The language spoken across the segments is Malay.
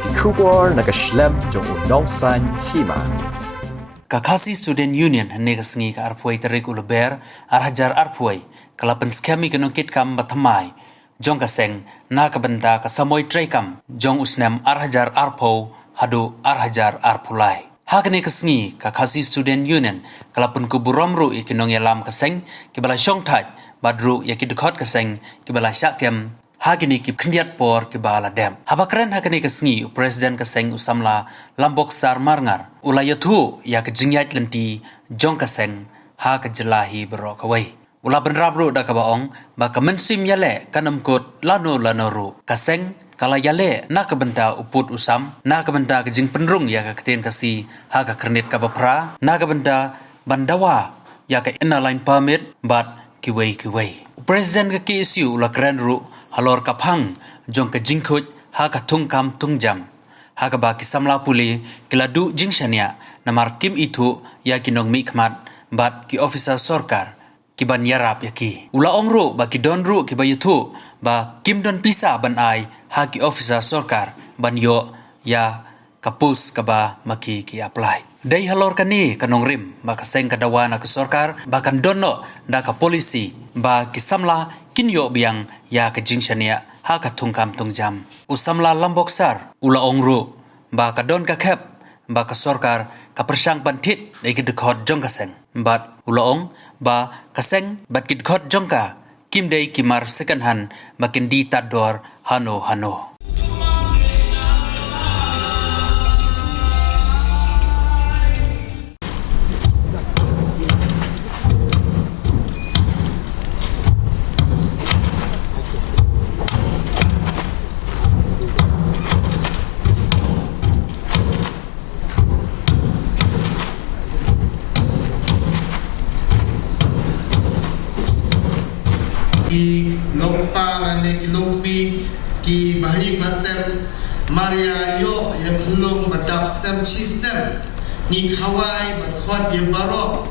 ki khubor na ka shlem jong unong san hima. Kakasi Student Union hane kasengi ka arpuai tarik uluber arhajar arpuai kalapan skemi kenungkit kam batamai jong kaseng na kabenda kasamoy traikam jong usnem arhajar arpo hadu arhajar arpulai. Hakane kasengi kakasi Student Union kalapan kuburomru ikinong yalam kaseng kibala syongtaj badru yakidukot kaseng kibala syakem Hakini ki kendiat por ki bala dem. Habakren hakini kesengi presiden keseng usamla lambok sar marngar. Ulayatu ya ke jingyat lenti jong keseng ha ke jelahi berok kawai. Ula benrabru da kabaong ba kemensim yale kanam kot lano ru. Keseng kala yale na kebenta uput usam na kebenta ke jing penrung ya ke ketin kasi ha ke kernit kabapra na kebenta bandawa ya ke inline permit bat kiwai. Presiden ke KSU ula keren ru halor kapang jong ke jingkut ha ka tungkam tungjam ha ka ba kisamla puli kiladu jingshania namar kim itu ya kinong mikmat bat ki officer sorkar ki ban yarap yaki ula ongru ba ki donru ki bayutu ba kim don pisa ban ai ha ki officer sorkar ban yo ya kapus ka ba maki ki apply dai halor kani kanong rim ba kaseng kadawana ke sorkar ba kan donno da ka polisi ba kisamla kinyo biang ya ke jingshania ha ka tungkam tungjam usamla lambok sar ula ongru ba ka don ka khep ba ka sorkar ka persang bantit dai ke dekhot jong kaseng bat ula ong ba kaseng bat ki dekhot jong ka kim dai kimar second hand makin di tador hano ki longpa lane ki longmi ki bahi basem Maria yo yang belum badap stem sistem ni khawai bakhot ye baro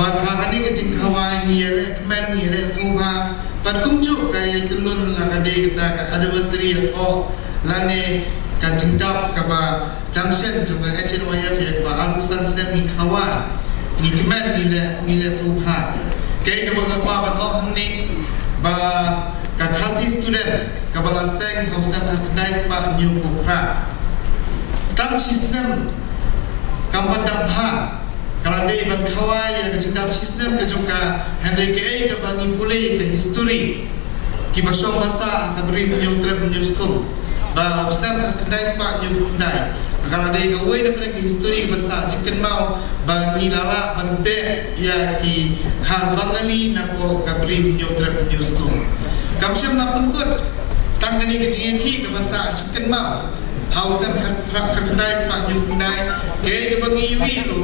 bad hagani ke jing khawai ni yele kmen ni yele suha par kumju kay tulun la kade kita ka anniversary atho lane ka jingdap ka ba junction jung ka HNYF ye ba arusan stem ni khawai ni kmen ni le suha kay ka ba batho ni ba kakasi student kabala seng hamsam kanais ma new program tang sistem kampadam ha kala dei ban khawai ya kacindam sistem ke joka Henry K ke bangi pulih ke history ki basong masa ka beri new trip new school ba hamsam kanais ma new kundai kala dei ka wei na ke history bangsa chicken mau bangi lala bante ya ki khar bangali na ko ka beri new trip new school kamsyam na pungkut tangani ke jingin hi ke bangsa chicken mau hausam khandai spa new kundai ke bangi yui lu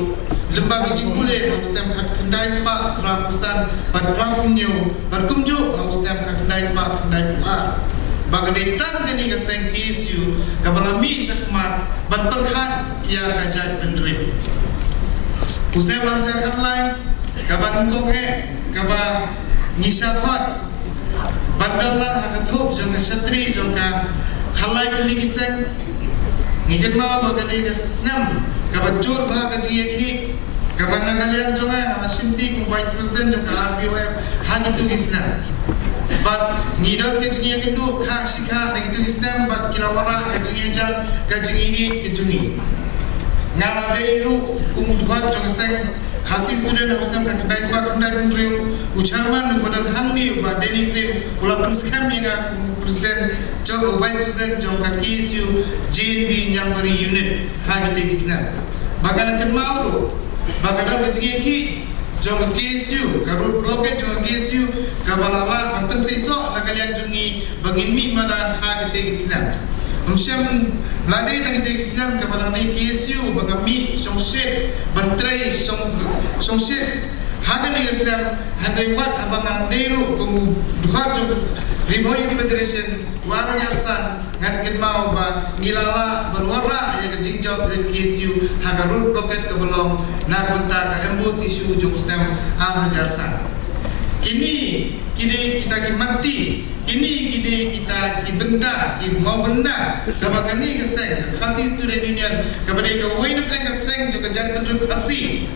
lembag jing pule hausam khandai spa rapusan patram new berkumju hausam khandai spa khandai pa bagade tangani ke sengkis yu kabalami syakmat ban perkhat ya kajat pendri usai bangsa khatlai kaban kong he kaba ngisha thot bandarlah hakathop jongka shatri jongka khalai kali kiseng ngiken ma bagade ke snam kabajur bha ka jiye kaban nagalian jonga ala shimti ku vice president jongka RBOF hagitu kisna but ngidon ke jingi kendu kha shikha negitu kisna but kilawara ke jingi jan ke jingi ke jungi ngala deiru kumudhat jongka seng khasi student hausam ka kandai spa kandai country ucharman badan hangni ba deni krim ulapan scam yang presiden jong vice president jong ka KSU JNB nyambari unit hagite kisna bagana kan mauru bagana kecigi ki jong ka KSU ka road blockage jong KSU ka balala ampen seiso nakalian jungi bangin mi madan hagite kisna Umsyam ladai tangi teksnam ke balang ni KSU bangami songset bantrai songset hagan ni kesnam handai wat abangan deiru kum duhat jog Riboy Federation wara jarsan ngan kin mau ba ngilala berwara ya ke jingjab KSU hagarut bloket ke belong na konta ke embos isu jog stem jarsan kini kita mati kini kita benda mau benda kepada ni keseng kasih student union kepada ke win plan keseng juga jangan penduduk asing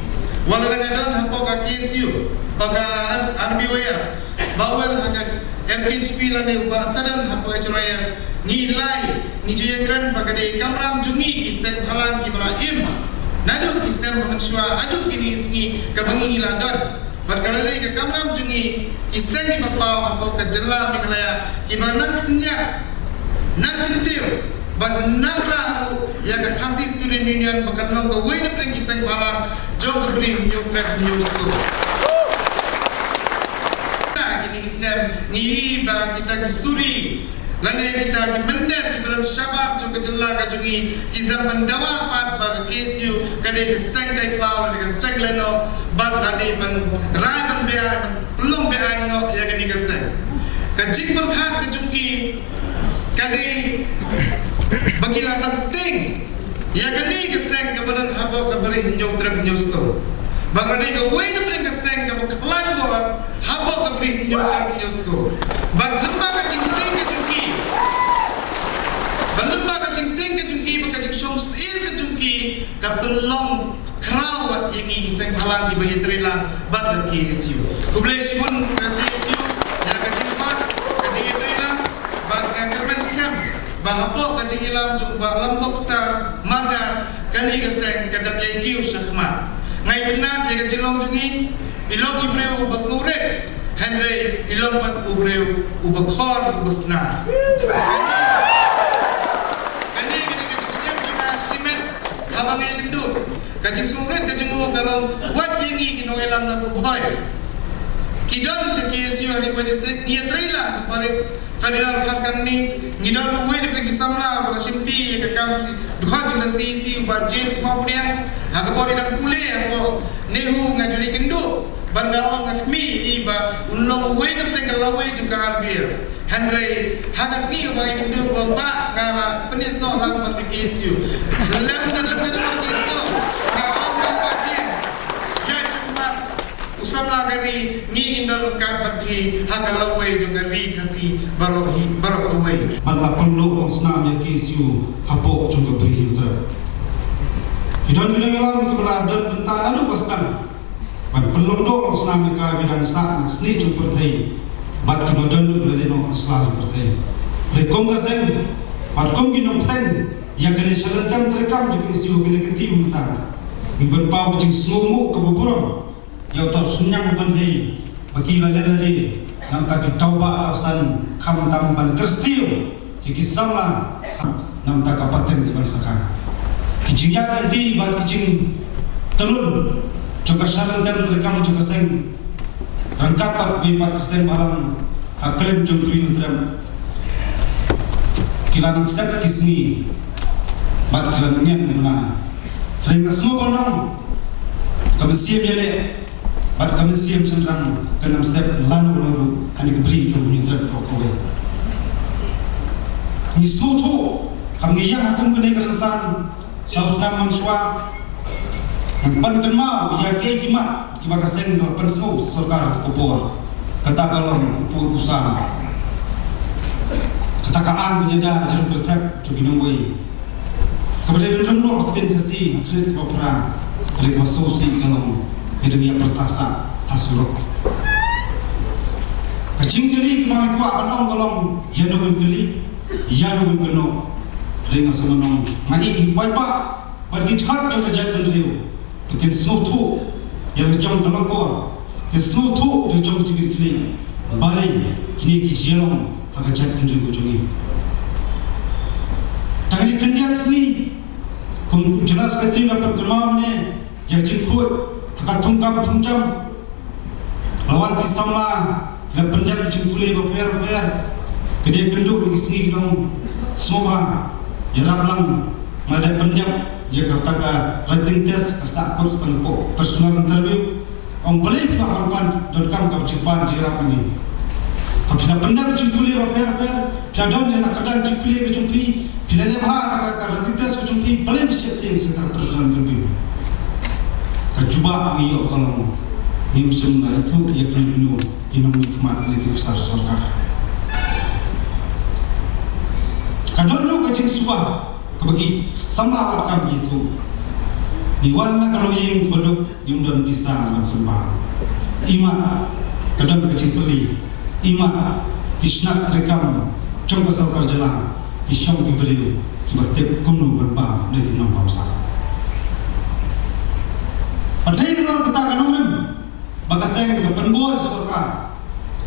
walau dengan dot hapo ka KSU ka RBWF bawal hakan FHP lane basadan hapo HRF nilai ni juya kran bagade kamram jungi kiseng halang ki bala im nadu kisnem mensua adu kini isni kabangi ladon berkali ke kamram jungi kiseng di bapau hapo ka jela mikalaya ki banang kenyak nang kentiu bag nang raru ya ka kasih student union bakanong ka win plan kiseng halang jom beri new track news ko ni ba kita kesuri lane kita ki mender ki beran syabar jong kejela ka jungi ki zaman dawa pat ba KSU kade ke seng kai klau ke seng leno bat lade ban radan be pelung be no ya ke ni ke seng ka jing berkhat ke jungi kade bagi la something ya ke ni ke seng ke beran habo ke beri nyong trek news ko bagani ke way na pring ke seng ke klan bor habo ke beri nyong trek news ko bag lamba ka jing ke jungi balamba ka jing ke jungi ba ka jing song sir ke jungi ka pelong krawat ini seng halang di bayi trilang bad KSU kublesh pun ke KSU ya ka jing pat ka jing trilang bad ka kermen scam ba hapo ka jing ilam jung ba lambok star marga kani ke seng kadang ye kiu syahmat ngai kenat ye ka jilong jungi ilong ibreu basure Henry ilong pat ubreu ubakhor ubasnar kani siap juga simet habang ay kendu kajing sumret kajing kalau wat yengi kino elam na buboy kidon ke KSU hari pada set niat rela pare federal khakan ni ngidon we ni pergi samla bala simti ke kamsi dukhat la CC ba James Mabrian hakapori dan pule ako nehu ngajuri kendu Bandarong ngakmi iba unlong way na plenga lawe juga RBF Henry hagas ni ba kendu ba ngara penis no lang pat KSU lam na logis no ngawang ba James ya shukmat usamla gari ni indon kan pati hakalawe juga ri kasi barohi away alla perlu osnam ya KSU hapo juga beri utra kidon bilang alam kebeladan tentang anu paskan ban perlu do osnam ka bidang sak sni jung perthai bat kidon do leno selalu perthai rekom kaseng bat kom ginom ten ya gane salantam terekam juga KSU gane kenti umta iban pau jing smumu kebuburam ya tar sunyang ban hei bagi lalle nam ta ki tauba asan kham tam ban kersiu ki samla nam ta kapaten ki ban saka ki jingya nanti bat ki jing telun juga salan jam terekam juga seng rangkap pat bipat seng malam aklem jong priu tram kilanang sak kisni bat kilanang buna ringa semua konong kami siap yele bat kami siap sentrang kenam step lanu lalu ani kebri jong punya trap okowe ni soto kami yang akan kena keresan sausna manswa pan kan mau ya ke kimat kiba kaseng pan semua sarkar kopor kata kalau upur usaha kata kaan menjadi jarum kertap jogi nongoi kepada benrum lo aktin kasi akrit kopra oleh wasosi kalau edeng yang pertasa hasurok kacing keli kemai kuat anong balong yanubun keli yanubun keno ringa semenong ngai ipai pa pergi chat juga jalan riu Tukin suatu yang jom kalau kau, kesuatu yang jom cikir kini, balik kini kijelong agak jatuh dari ujungnya. Tangi kendiat sini, kum jelas katri dapat kenal ni, yang cikut agak tungkam, lawan kisamla, lepas pendap cikuli berper, kedai kenduk di sini dong, semua, ya rablang, ada pendap. Dia katakan writing test kesak kurs tengkok personal interview orang boleh pihak ampan dan kam kau cepat jirap ini apabila pendap cimpuli berper piadon dia tak kadang cimpuli ke cumpi bila lebah tak writing test ke cumpi boleh bersiapting serta personal interview kecuba iyo kalau ni musim itu ia perlu dinomui khidmat lagi besar sarkar Kadon lu kacing suah kebagi samlawat kami itu. Iwan na kalau yang beduk yang dan bisa berkembang. Ima kadon kacing teli. Ima kisnat rekam congko sakar jalan. Isyong diberi kibatip kumnu berkembang dari enam bangsa. Padahal kalau kita kanam bagaseng ke penbor surga.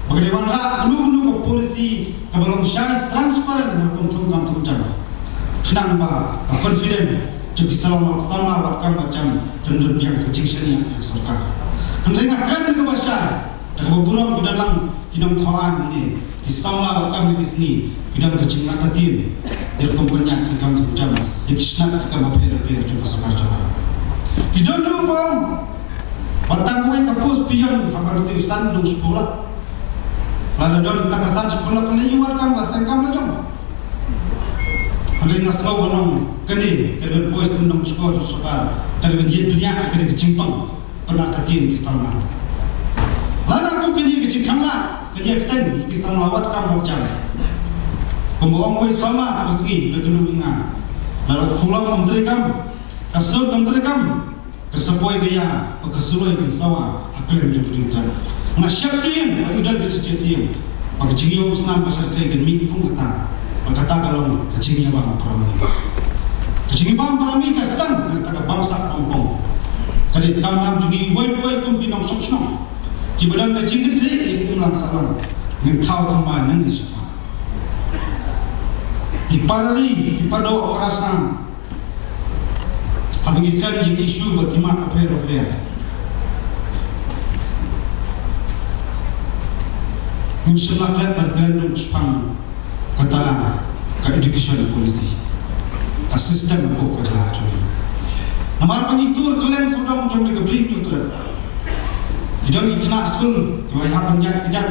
Bagaimana rak anu ke polisi ke belum syai transparan hukum tunggang. Kenang ba ke confident jadi selama waktu macam dan yang kecil seni yang surga. Hendak kan ke bahasa dan berburung ke dalam hidung Tuhan ini di selama waktu di sini hidung kecil ngatatin dari komponen tunggang yang kisnat ke maper juga surga. Hidung bang Batang kue kapus pion hambar siusan dong sekolah. Lalu don kita kesan sekolah kali iwarkan laseng kam lajong. Hari ngasau banong kini kerben pois tundong sekolah sekolah kerben hidup dunia kini kecimpang pernah katiin kisahnya. Lalu aku kini kecimpanglah kini keten kisah melawat kam macam. Pembohong kue sama terus gi berkendu ingat. Lalu pulang menteri kam kasur menteri kam. Kersapoi gaya, kesuloi kensawa, akal yang jemput Ngasyaktiin, amudan kecicitin. Pagcingyo senam pasal kaya mi ikung kata. Pagkata kalong kecingnya bang parami. Kecingnya bang parami kaskan kata bangsa kampung. Kali kamnam jugi wai kung pinong song. Kibadan kecingit kali ikim lang salang. Ngin tau tamay nang isapa. Iparali, ipado parasang. Habis ikan jika isu bagaimana per. Insya Allah bergerak untuk Jepang kata ke education polisi, ke sistem apa adalah cuma. Nampak penitur kalian sudah macam mereka beri nyutra. Tidak kena sekolah, kewajah penjat kejat,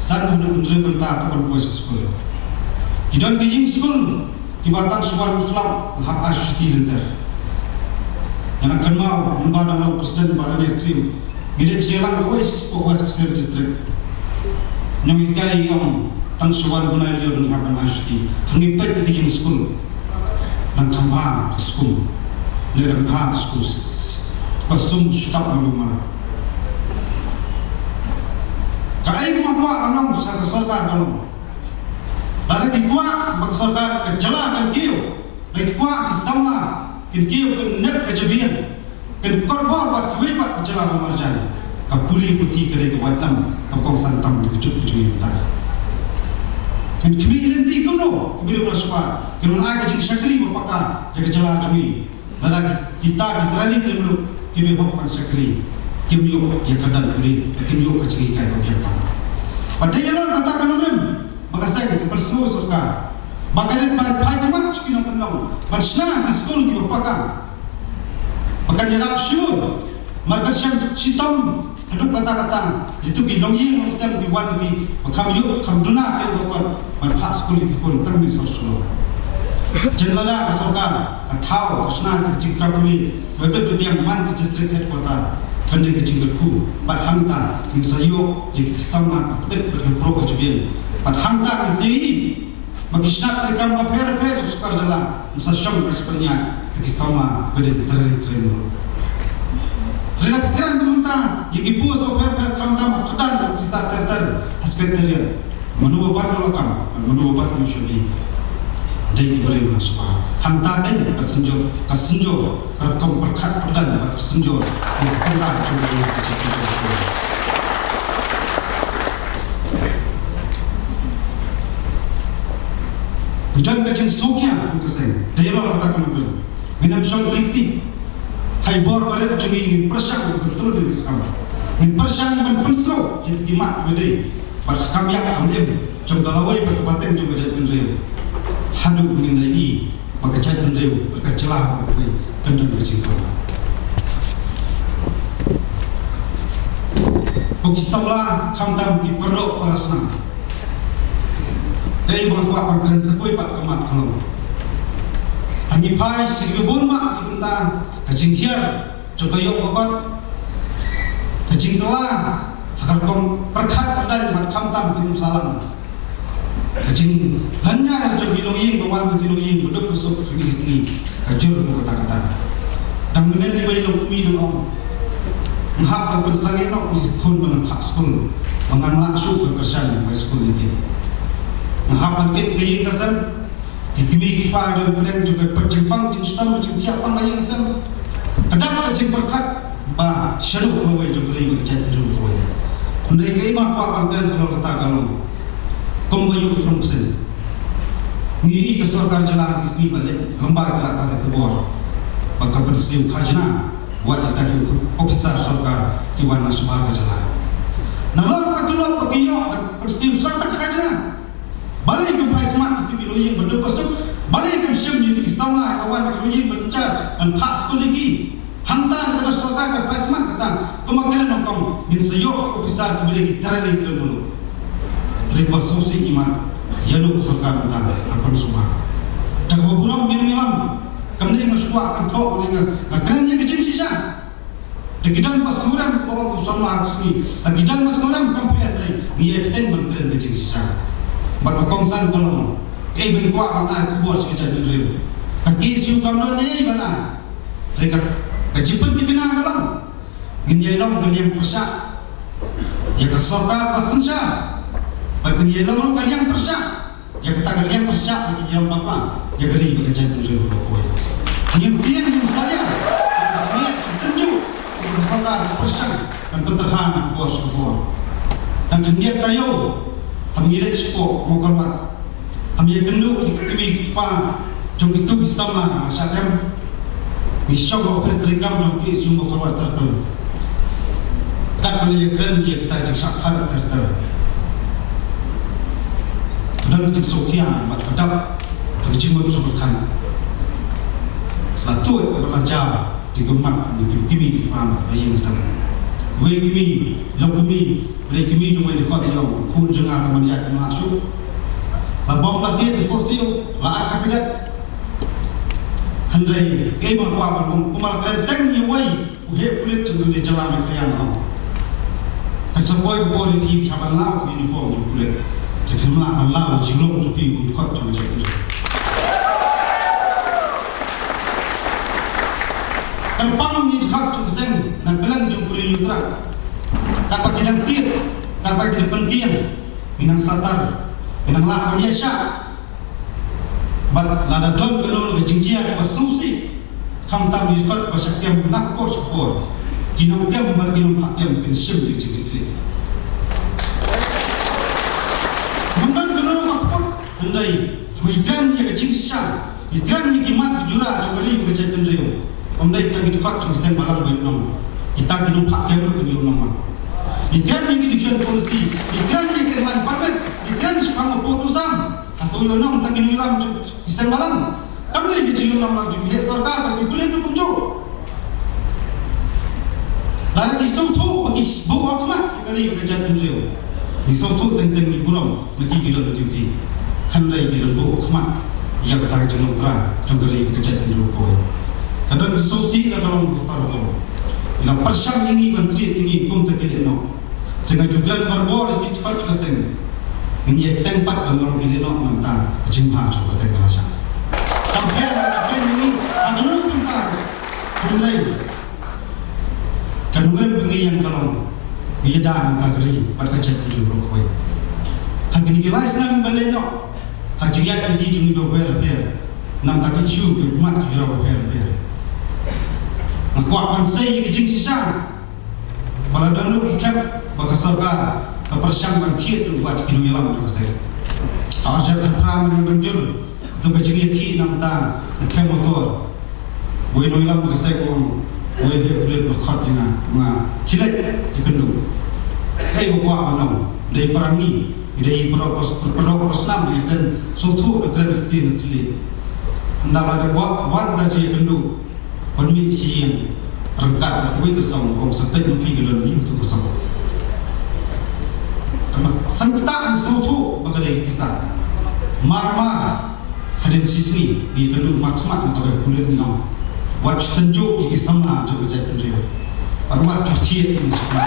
san sudah menerima bentah ataupun puasa sekolah. Tidak kejing sekolah, kibatang suara Islam lahap asyuti lentar. Yang akan mau membawa dalam presiden barangnya krim milik jelang kawis kesel distrik nyamikai yang tang suwan bunai liur ni hapan asyuti hangipet di yang skul dan kambang ke skul lerang bahang skul kosum stop malumah kai kumapua anong sa sarkar balong lagi kuat bak sarkar jala kan kiyo lagi kuat isamla kin kiyo kan nep kejabian kan korban buat kewepat kecelah pemarjan kapuli putih kedai kewatlam kapkong santam di kecut minta kan kami ilenti kuno kebiri bersuara kan aga jik syakri bapaka jaga celah kami lalaki kita diterani termeluk kami hopan syakri kami yuk ya kadan puli kami yuk kecil kai kegiatan pada yang katakan orang maka saya berseru surga Bagaimana pai kemat kina pendong, mansna di sekolah di bapakam. Bahkan yang absurd, mereka sitam hidup kata-kata itu bilongi manusia di wan di bakam yuk kam duna ke bakwan mereka sekolah di pun tang di sosolo. Jenala kasokan katau kasna terjingkap puli, beberapa yang man di distrik headquarter kande kejinggalku, pat hangta yang sayo jadi kesana atlet berpro kejubian, pat hangta yang sih magisnat rekam per sukar jalan musasyam sebenarnya kisama beda terlalu rela pikiran pemerintah yang bos per kam tam kedan bisa terter asketelian menubuat lokam menubuat musybi dai beri masuk hanta dan kasenjo kam perkat pedan kasenjo yang terang coba Hujan kacang soknya mungkin daya luar kata kamu minum syang likti hai bor balik cumi persang betul di kamu min persang man pensro itu gimat bede pas kami ambil cenggalawai berkepaten cuma jadi penreu hadu mengendai maka jadi penreu berkecelah bagi tendang bercingkal Bukisawlah kamtam di perdok parasna Dari bangku apa keren sekoi pat kemat kalau Angi pai sikibun mak dibentang kacing hiar contoh yuk kokot kacing telah agar kom perkat dan mat kamtam kim salam Kecing hanya ada bilong ying bawan bilong ying bedok besok kini sini kajur kata-kata. Dan menjadi bilong kumi dengan menghapal bersangin nak kun menampak sekolah menganak syuk kekerjaan di sekolah ini. Menghapal kit gayung kesan kami kipa dan beliau juga percimpang jinstam macam siapa yang kesan. Kadang kecing berkat ba shaluk lawai juga lagi kecil dulu lawai. Andai kau mah apa angkat kalau kata kalau kumbayu utrum sen. Ngiri ke sarkar jalan di sini balik lembar kelak pada kebor. Maka bersiu khajna wajib tadi ofisar sarkar kiwan nasional ke jalan. Nalor patulok pagiyo dan bersiu sarkar khajna. Balik ke baik mat itu biloyin berdua besok. Balik ke syam itu istamlah kawan biloyin berbicara dan pak sekolah lagi. Hantar kepada sarkar ke baik mat kata kemakaran okong min sayok ofisar kembali terali termulu. Lepas sosial iman, janu sarkar mentang akan semua. Tak berburung bini malam, kemudian masuk akan tahu dengan kerana kecil sisa. Lagi dalam pas orang bawa bersama atas ni, lagi dalam pas orang kampian lagi, dia peteng berkeren kecil sisa. Berpekongsan kalau, bengkuak mana kubur sekejap dulu. Kaki siu kamdol ni mana? Mereka kecipan dikenal dalam, ini dalam kalian persak, ya kesorkar pasensya. Bagi dia lalu kalian persak, dia kata kalian persak bagi jalan bapa, dia geri bekerja dulu bapa. Yang tiang yang saya, kita semuanya tentu kita sangat persak dan bertahan kuas kuat. Dan kemudian tayo, kami lihat sepok mau korban, kami kendu kami kipa, jom itu kita mana masyarakat, misal ofis terikam jom kita semua korban tertentu. Kat mana keren dia kita jaksa hal tertentu. Dan kita sokian, buat pedap, terjun berkan. Lalu belajar di gemak, di kimi amat ayam sana. Gue kimi, long kimi, boleh kimi cuma di kau yang kun jengah teman jat masuk. Labang lagi di kosio, lah kerja. Handai, kau apa pun, kumal kerenteng ni wei, uhe kulit cenderung di jalan mereka yang. Kesepoy kebor di haban laut uniform kulit. Jadi mana Allah jilong tu pi untuk kau macam tu. Kampang ni dekat tu sen, nak belang jemput yutra. Kapa kita tir, kapa kita penting, minang satar, minang lah biasa. Bat lada don kalau berjinjia bersusi, kam tam ni dekat pasal kem nak kau sepor. Kinam kem berkinam hakem ken sim di cikik. Andai, ikan yang kecil sisa, ikan yang kimat jura cakari bekerja pendiriu. Andai kita dekat cuma setengah malam berunam, kita minum hak yang berunam. Ikan yang kita polisi, ikan yang kita manfaat, ikan yang kita putusam, atau yang kita minum malam setengah malam. Kami lagi cium malam juga sarkar bagi boleh tu kunci. Lalu kisah tu bagi bawa automat cakari bekerja pendiriu. Kisah tu tentang iburam, bagi kita nanti. Handai di lembu khmat yang kata jenung tra cengkeri kejadian dulu koi. Kadang sosi kalau kata dulu. Ila persang ini menteri ini kum terkini no. Dengan juga berbor di cepat keseng. Ini tempat dalam ini no mentang jimha coba tenggelasah. Sampai ini agak mentang. Handai. Kadang bengi yang kalau ia dah mentang keri pada kejadian dulu koi. Hagi ni lais nam baleno. Hajiat nanti jumpa berber, nam tak isu kemat jauh berber. Aku akan saya kejeng sisa. Pada dulu ikat bagi sarkar kepersiapan tiada buat kini malam juga saya. Awak terperam dengan banjir, tu kejeng iki nam tak kem motor. Gue malam bagi saya kau, gue boleh berkat dengan kilat dikendung. Buku apa nam? Dari perangi. Dari peropos Islam dan suatu negara kita nanti. Anda ada buat tadi kendu, pemilih yang rengkat, kue kesong, orang sampai lebih dalam itu kesong. Sengketa suatu bagai kisah. Marmar hadir sisi di kendu mahkamah atau kulit ni am. Buat tunjuk di kisah mana juga jadi dia. Arwah cuci ini semua.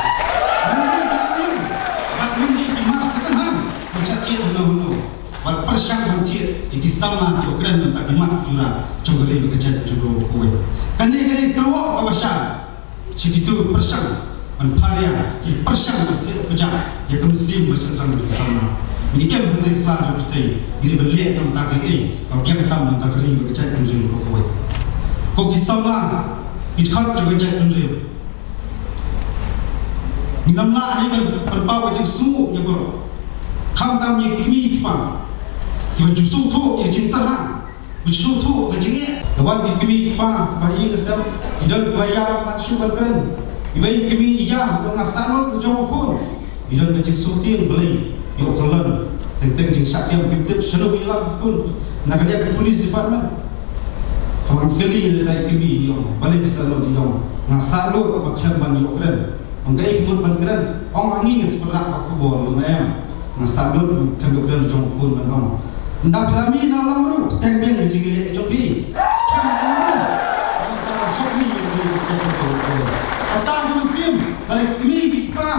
wat persyang hantiet di kisana ki ukren tak gimat jura congri bekerja juru kowe kani kerwa awasya segitu persyang man paria ki persyang hantiet pejak ya kemsim beserang di kisana ini dia mengenai Islam seperti ini beliau nam tak kau kiam tam nam tak keri bekerja juru kowe kau kisana idkhat juga juru Ninamlah ini berbawa jeng semua yang ber, kam tam yang kimi kipang, kita justru tu yang jeng terhang, justru tu yang jeng lawan kimi kipang, bayi lesem, idan bayar masuk berkeren, bayi kimi ijam, yang ngastanol berjauh pun, idan jeng sutin beli, yang kelan, tentang jeng sakyam kimtip selalu bilang pun, nak lihat polis department, orang keli dari kimi yang balik bersalur yang ngasalur berkeren bani okren. Mengkai kumut bergeran, orang ini seberat aku bol, lumayan. Masalud kami bergeran jom pun menang. Ndak lami dalam ru, tembeng dijingili cobi. Sekian orang, antara syakri yang berjaya berjaya. Atau musim, balik kami kita,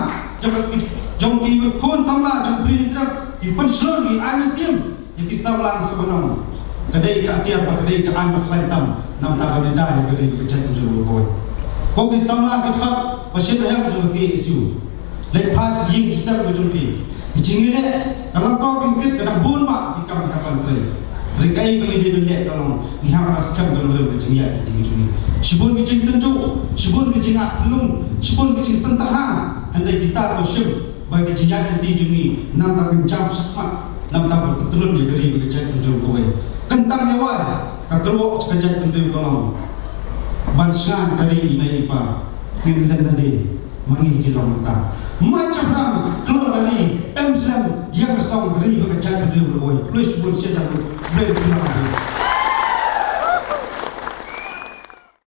jom kami kon samla, jom beri terap, di penselur di musim, di kisah lang sebenarnya. Kedai ke atiap, kedai ke anak lantam, nam tak berdaya beri berjaya berjaya. Kau kisah lang kita. Masih ada yang berjuang isu. Lepas yang sistem berjuang. Icing ini kalau kau pingkit kena bunma kita menghapan tren. Mereka ini menjadi beliau kalau niham askam kalau mereka berjuang ini. Sebut icing tentu, sebut icing belum, sebut icing penterhang. Andai kita tu sih bagi jinak nanti jumi nam tak bincang sakmat, nam tak bertelur di geri bekerja untuk kowe. Kentang nyawa, kakerwok bekerja untuk kalau bansan kali ini apa. Ini nanti mangi kita mata macam ram keluar dari Islam yang besar beri bekerja berdiri berbuat plus pun sejak beri